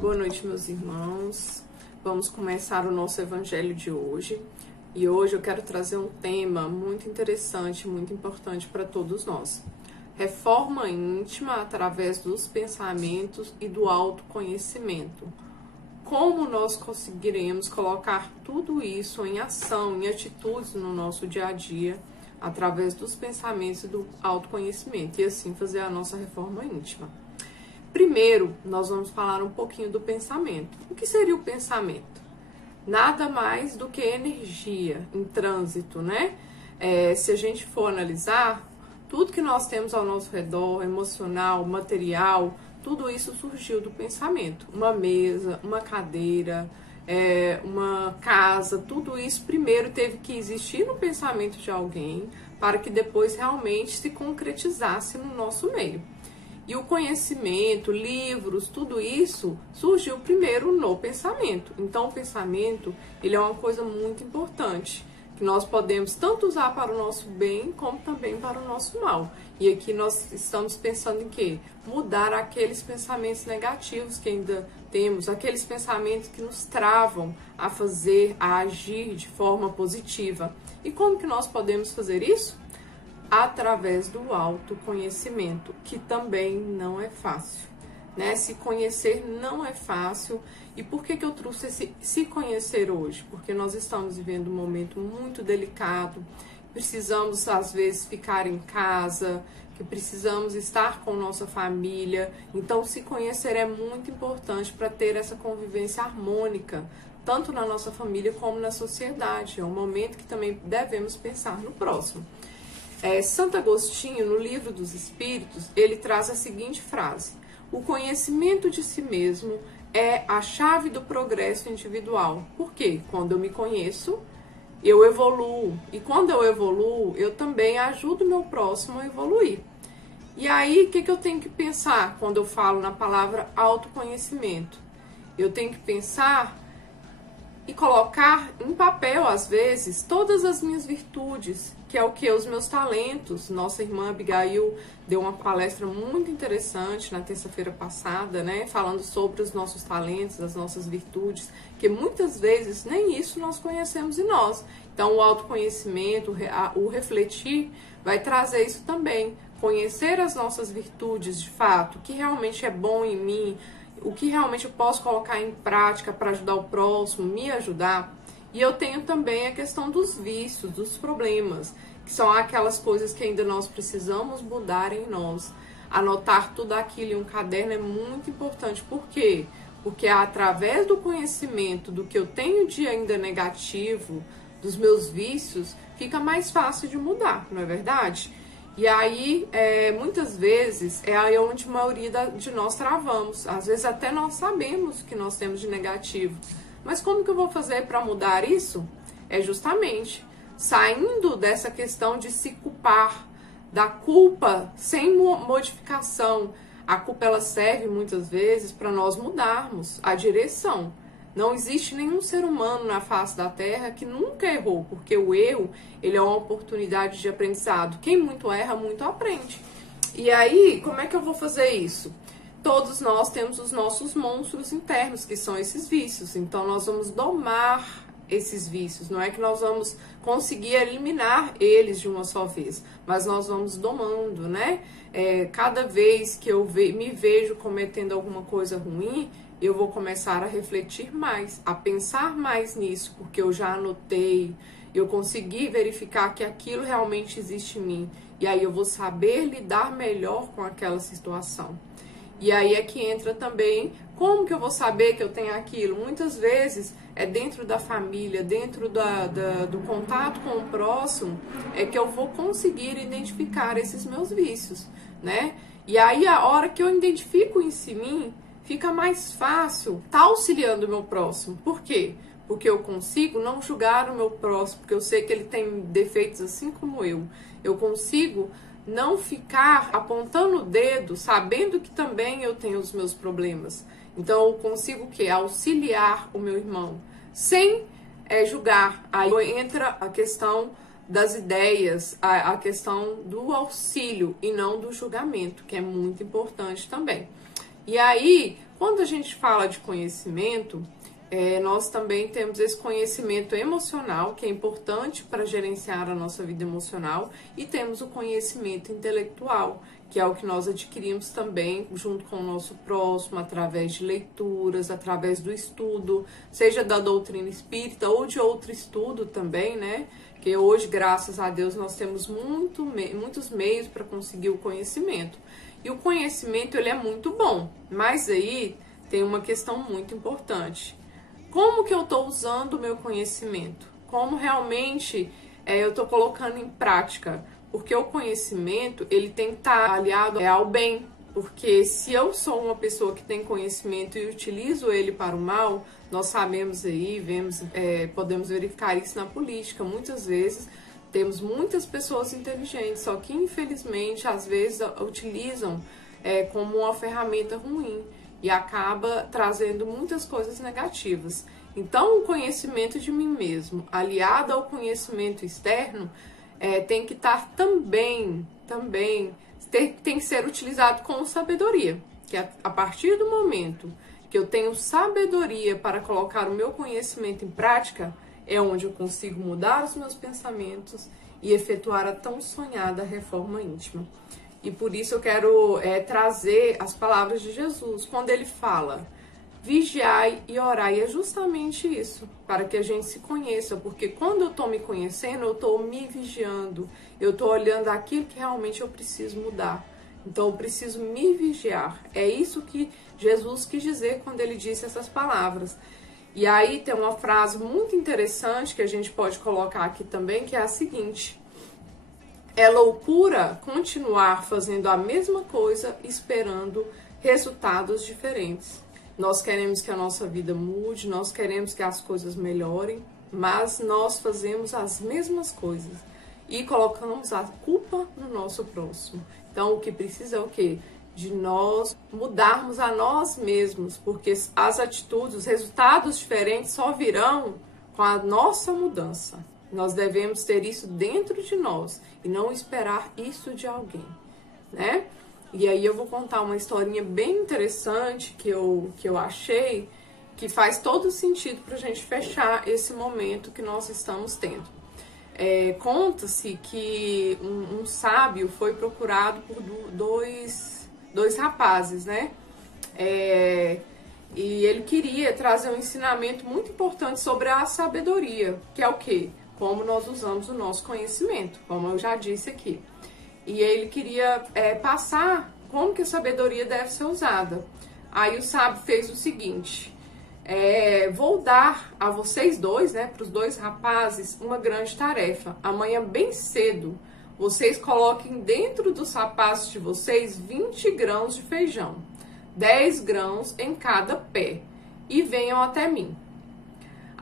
Boa noite, meus irmãos. Vamos começar o nosso evangelho de hoje. E hoje eu quero trazer um tema muito interessante, muito importante para todos nós. Reforma íntima através dos pensamentos e do autoconhecimento. Como nós conseguiremos colocar tudo isso em ação, em atitudes no nosso dia a dia, através dos pensamentos e do autoconhecimento, e assim fazer a nossa reforma íntima. Primeiro, nós vamos falar um pouquinho do pensamento. O que seria o pensamento? Nada mais do que energia em trânsito, né? Se a gente for analisar, tudo que nós temos ao nosso redor, emocional, material, tudo isso surgiu do pensamento. Uma mesa, uma cadeira, uma casa, tudo isso primeiro teve que existir no pensamento de alguém para que depois realmente se concretizasse no nosso meio. E o conhecimento, livros, tudo isso surgiu primeiro no pensamento. Então o pensamento, ele é uma coisa muito importante, que nós podemos tanto usar para o nosso bem, como também para o nosso mal. E aqui nós estamos pensando em quê? Mudar aqueles pensamentos negativos que ainda temos, aqueles pensamentos que nos travam a fazer, a agir de forma positiva. E como que nós podemos fazer isso? Através do autoconhecimento, que também não é fácil, né? Se conhecer não é fácil. E por que eu trouxe esse se conhecer hoje? Porque nós estamos vivendo um momento muito delicado, precisamos às vezes ficar em casa, que precisamos estar com nossa família. Então se conhecer é muito importante para ter essa convivência harmônica, tanto na nossa família como na sociedade. É um momento que também devemos pensar no próximo. Santo Agostinho, no Livro dos Espíritos, ele traz a seguinte frase: o conhecimento de si mesmo é a chave do progresso individual. Por quê? Quando eu me conheço, eu evoluo. E quando eu evoluo, eu também ajudo o meu próximo a evoluir. E aí, o que eu tenho que pensar quando eu falo na palavra autoconhecimento? Eu tenho que pensar e colocar em papel, às vezes, todas as minhas virtudes, que é o que? Os meus talentos. Nossa irmã Abigail deu uma palestra muito interessante na terça-feira passada, né? Falando sobre os nossos talentos, as nossas virtudes, que muitas vezes nem isso nós conhecemos em nós. Então, o autoconhecimento, o refletir, vai trazer isso também. Conhecer as nossas virtudes, de fato, o que realmente é bom em mim, o que realmente eu posso colocar em prática para ajudar o próximo, me ajudar. E eu tenho também a questão dos vícios, dos problemas, que são aquelas coisas que ainda nós precisamos mudar em nós. Anotar tudo aquilo em um caderno é muito importante. Por quê? Porque através do conhecimento do que eu tenho de ainda negativo, dos meus vícios, fica mais fácil de mudar, não é verdade? E aí, muitas vezes, é aí onde a maioria de nós travamos. Às vezes até nós sabemos o que nós temos de negativo. Mas como que eu vou fazer para mudar isso? É justamente saindo dessa questão de se culpar, da culpa sem modificação. A culpa, ela serve muitas vezes para nós mudarmos a direção. Não existe nenhum ser humano na face da Terra que nunca errou, porque o erro, ele é uma oportunidade de aprendizado. Quem muito erra, muito aprende. E aí, como é que eu vou fazer isso? Todos nós temos os nossos monstros internos, que são esses vícios. Então, nós vamos domar esses vícios. Não é que nós vamos conseguir eliminar eles de uma só vez, mas nós vamos domando, né? Cada vez que eu me vejo cometendo alguma coisa ruim, eu vou começar a refletir mais, a pensar mais nisso, porque eu já anotei, eu consegui verificar que aquilo realmente existe em mim. E aí eu vou saber lidar melhor com aquela situação. E aí é que entra também, como que eu vou saber que eu tenho aquilo? Muitas vezes é dentro da família, dentro do contato com o próximo, é que eu vou conseguir identificar esses meus vícios, né? E aí a hora que eu identifico isso em mim, fica mais fácil estar auxiliando o meu próximo. Por quê? Porque eu consigo não julgar o meu próximo, porque eu sei que ele tem defeitos assim como eu. Eu consigo não ficar apontando o dedo, sabendo que também eu tenho os meus problemas. Então eu consigo o quê? Auxiliar o meu irmão, sem julgar. Aí entra a questão das ideias, a questão do auxílio e não do julgamento, que é muito importante também. E aí, quando a gente fala de conhecimento, nós também temos esse conhecimento emocional, que é importante para gerenciar a nossa vida emocional, e temos o conhecimento intelectual, que é o que nós adquirimos também junto com o nosso próximo, através de leituras, através do estudo, seja da doutrina espírita ou de outro estudo também, né? Que hoje, graças a Deus, nós temos muitos meios para conseguir o conhecimento. E o conhecimento, ele é muito bom, mas aí tem uma questão muito importante. Como que eu estou usando o meu conhecimento? Como realmente eu estou colocando em prática? Porque o conhecimento, ele tem que estar aliado ao bem. Porque se eu sou uma pessoa que tem conhecimento e utilizo ele para o mal, nós sabemos aí, podemos verificar isso na política. Muitas vezes temos muitas pessoas inteligentes, só que infelizmente às vezes utilizam como uma ferramenta ruim e acaba trazendo muitas coisas negativas. Então, o conhecimento de mim mesmo, aliado ao conhecimento externo, tem que estar também tem que ser utilizado com sabedoria. Que a partir do momento que eu tenho sabedoria para colocar o meu conhecimento em prática, é onde eu consigo mudar os meus pensamentos e efetuar a tão sonhada reforma íntima. E por isso eu quero trazer as palavras de Jesus, quando ele fala: vigiai e orai, é justamente isso, para que a gente se conheça, porque quando eu estou me conhecendo, eu estou me vigiando, eu estou olhando aquilo que realmente eu preciso mudar. Então eu preciso me vigiar. É isso que Jesus quis dizer quando ele disse essas palavras. E aí tem uma frase muito interessante que a gente pode colocar aqui também, que é a seguinte: é loucura continuar fazendo a mesma coisa esperando resultados diferentes. Nós queremos que a nossa vida mude, nós queremos que as coisas melhorem, mas nós fazemos as mesmas coisas e colocamos a culpa no nosso próximo. Então, o que precisa é o quê? De nós mudarmos a nós mesmos, porque as atitudes, os resultados diferentes só virão com a nossa mudança. Nós devemos ter isso dentro de nós e não esperar isso de alguém, né? E aí eu vou contar uma historinha bem interessante que eu achei, que faz todo sentido para a gente fechar esse momento que nós estamos tendo. Conta-se que um sábio foi procurado por dois rapazes, né? E ele queria trazer um ensinamento muito importante sobre a sabedoria, que é o quê? Como nós usamos o nosso conhecimento, como eu já disse aqui. E ele queria passar como que a sabedoria deve ser usada. Aí o sábio fez o seguinte: vou dar a vocês dois, né, para os dois rapazes, uma grande tarefa. Amanhã bem cedo, vocês coloquem dentro dos sapatos de vocês 20 grãos de feijão, 10 grãos em cada pé, e venham até mim.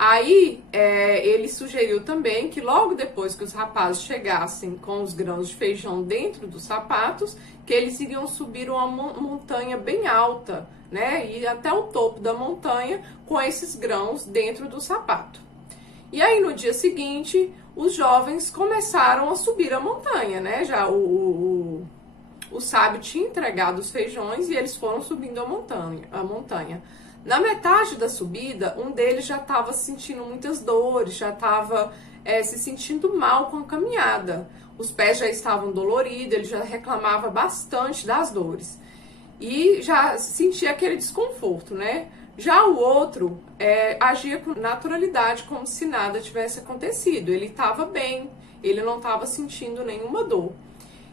Aí ele sugeriu também que logo depois que os rapazes chegassem com os grãos de feijão dentro dos sapatos, que eles iriam subir uma montanha bem alta, né, e até o topo da montanha com esses grãos dentro do sapato. E aí no dia seguinte, os jovens começaram a subir a montanha, né, já o sábio tinha entregado os feijões e eles foram subindo a montanha. Na metade da subida, um deles já estava sentindo muitas dores, já estava se sentindo mal com a caminhada. Os pés já estavam doloridos, ele já reclamava bastante das dores. E já sentia aquele desconforto, né? Já o outro agia com naturalidade, como se nada tivesse acontecido. Ele estava bem, ele não estava sentindo nenhuma dor.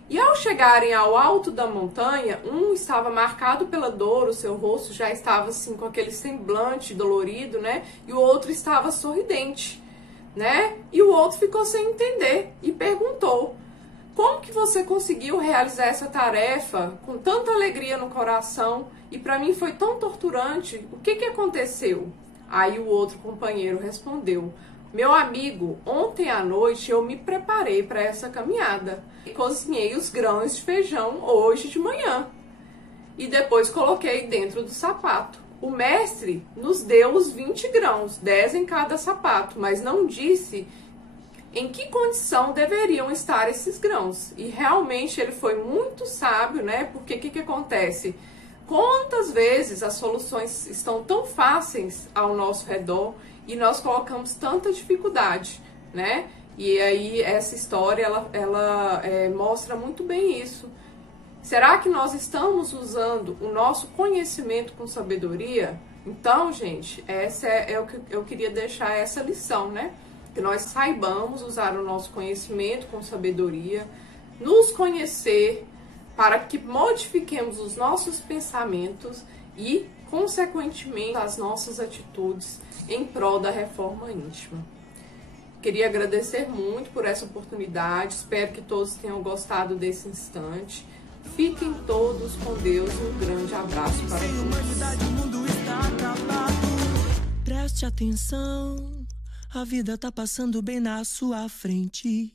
E ao chegarem ao alto da montanha, um estava marcado pela dor, o seu rosto já estava assim com aquele semblante dolorido, né? E o outro estava sorridente, né? E o outro ficou sem entender e perguntou: como que você conseguiu realizar essa tarefa com tanta alegria no coração e para mim foi tão torturante? O que aconteceu? Aí o outro companheiro respondeu: meu amigo, ontem à noite eu me preparei para essa caminhada. Cozinhei os grãos de feijão hoje de manhã e depois coloquei dentro do sapato. O mestre nos deu os 20 grãos, 10 em cada sapato, mas não disse em que condição deveriam estar esses grãos. E realmente ele foi muito sábio, né? Porque o que acontece? Quantas vezes as soluções estão tão fáceis ao nosso redor e nós colocamos tanta dificuldade, né? E aí essa história, ela mostra muito bem isso. Será que nós estamos usando o nosso conhecimento com sabedoria? Então, gente, essa é o que eu queria deixar essa lição, né? Que nós saibamos usar o nosso conhecimento com sabedoria, nos conhecer para que modifiquemos os nossos pensamentos e, consequentemente, as nossas atitudes em prol da reforma íntima. Queria agradecer muito por essa oportunidade, espero que todos tenham gostado desse instante. Fiquem todos com Deus, um grande abraço para todos. O mundo está acabado. Preste atenção, a vida tá passando bem na sua frente.